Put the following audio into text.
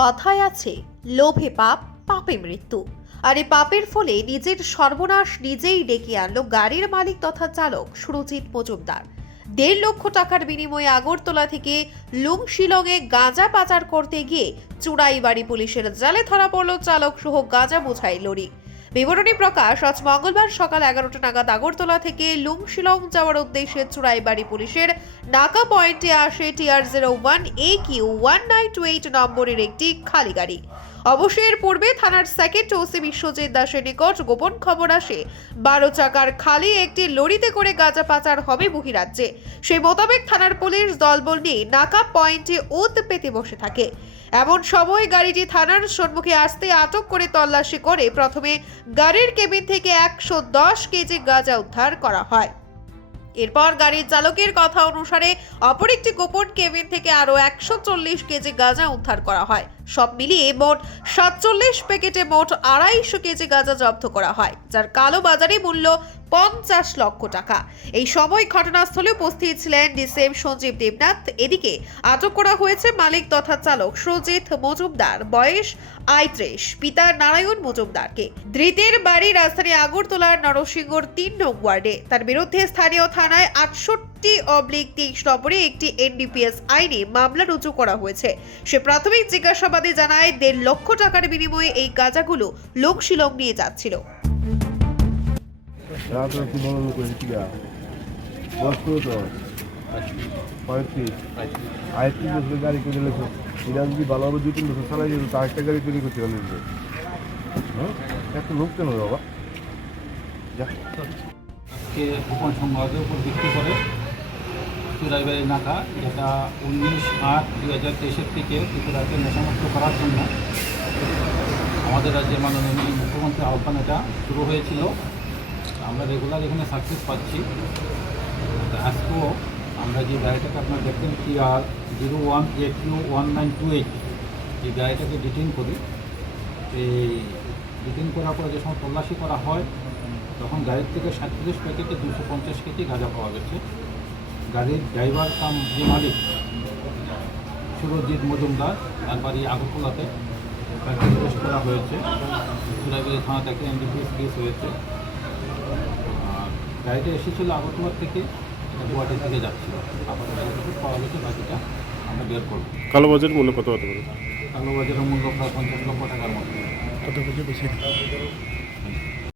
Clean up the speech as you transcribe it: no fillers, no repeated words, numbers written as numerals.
কথায় আছে, লোভে পাপ, পাপে মৃত্যু। আর এই পাপের ফলে নিজের সর্বনাশ নিজেই ডেকে আনলো গাড়ির মালিক তথা চালক সুরজিৎ মজুমদার। 1.5 লক্ষ টাকার বিনিময়ে আগরতলা থেকে লুংশিলংয়ে গাঁজা পাচার করতে গিয়ে চুড়াইবাড়ি পুলিশের জালে ধরা পড়ল চালক সহ গাঁজা বোঝাই লরি। বিবরণী প্রকাশ, আজ মঙ্গলবার সকাল 11টা নাগাদ আগরতলা থেকে লুংশিলং যাওয়ার উদ্দেশ্যে চুড়াইবাড়ি পুলিশের নাকা পয়েন্টে আসে TR01 AQ 1928 নম্বরের একটি খালি গাড়ি। অবশ্যই এর পূর্বে থানার সেকেন্ড ওসি বিশ্বজিৎ দাসের নিকট গোপন খবর আসে 12 চাকার খালি একটি লরিতে করে গাঁজা পাচার হবে বহিরাজ্যে। সেই মোতাবেক থানার পুলিশ দলবল নিয়ে নাকা পয়েন্টে ওত পেতে বসে থাকে। এমন সময় গাড়িটি থানার সম্মুখে আসতে আটক করে তল্লাশি করে প্রথমে গাড়ির কেবিন থেকে 110 কেজি গাঁজা উদ্ধার করা হয়। এরপর গাড়ির চালকের কথা অনুসারে অপর একটি গোপন কেবিন থেকে আরো 140 কেজি গাঁজা উদ্ধার করা হয়। সব মিলিয়ে মোট 47 প্যাকেটে মোট 250 কেজি গাঁজা জব্দ করা হয়, যার কালো বাজারে মূল্য 50 লক্ষ টাকা। এই সময় ঘটনাস্থলে উপস্থিত ছিলেন ডিসিএম সঞ্জীব দেবনাথ। এদিকে আটক করা হয়েছে মালিক তথা চালক সুরজিৎ মজুমদার, বয়স 38, পিতা নারায়ণ মজুমদারকে। ধৃতের বাড়ি রাজধানী আগরতলার নরসিংহর 3 নং ওয়ার্ডে। তার বিরুদ্ধে স্থানীয় থানায় 68/23 নম্বরে একটি NDPS আইনে মামলা রুজু করা হয়েছে। সে প্রাথমিক জিজ্ঞাসাবাদে জানায় 1.5 লক্ষ টাকার বিনিময়ে এই গাঁজাগুলো লুংশিলং নিয়ে যাচ্ছিল। গাড়ি করে যদি ভালোভাবে 2-3 বছর চালাই যেত তা একটা গাড়ি তৈরি করতে পারলে একটা লোক কেন বাবা। আজকে গোপন সংবাদের উপর ভিত্তি করে চুড়াইবাড়ি নাকা, যেটা 19/8/2023 থেকে ত্রিপুরাকে নেশামুক্ত করার জন্য আমাদের রাজ্যের মাননীয় মুখ্যমন্ত্রী আহ্বান এটা শুরু হয়েছিল। আমরা রেগুলার এখানে সাকসেস পাচ্ছি। আজকেও আমরা যে গাড়িটাকে আপনারা দেখতেন TR01 AQ 1928, এই গাড়িটাকে ডিটেইন করি। এই ডিটেইন করার পরে যে সময় তল্লাশি করা হয় তখন গাড়ির থেকে 37 প্যাকেটে 250 কেজি গাঁজা পাওয়া গেছে। গাড়ির ড্রাইভার কাম যে মালিক সুরজিৎ মজুমদার, তার বাড়ি আগরতলাতে, তাকে অ্যারেস্ট করা হয়েছে। চুড়াইবাড়ি থানা থেকে NDPS কেস হয়েছে। আর গাড়িটা এসেছিল আগরতলা থেকে, গুয়াহাটি থেকে যাচ্ছিল। আবার গাড়িটা পাওয়া গেছে, বাকিটা আমরা বের করবো। কালো বাজার মূল্য কত হতে পারে? কালো বাজারের মূল্য প্রায় 50 লক্ষ টাকার মতো। কত কেজি বেশি?